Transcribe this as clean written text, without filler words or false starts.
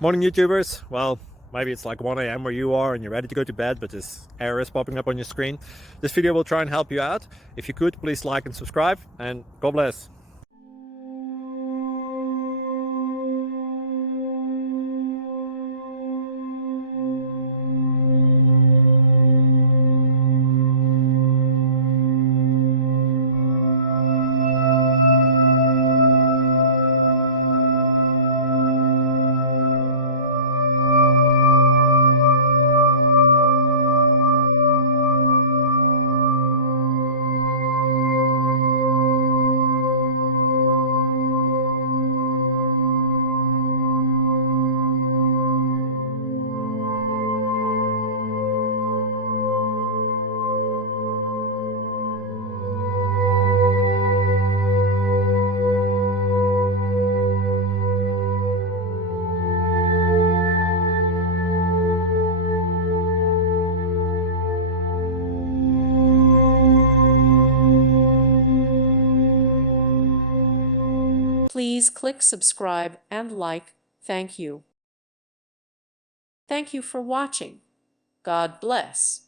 Morning YouTubers. Well, maybe it's like 1 a.m. where you are and you're ready to go to bed, but this error is popping up on your screen. This video will try and help you out. If you could, please like and subscribe, and God bless. Please click subscribe and like. Thank you. Thank you for watching. God bless.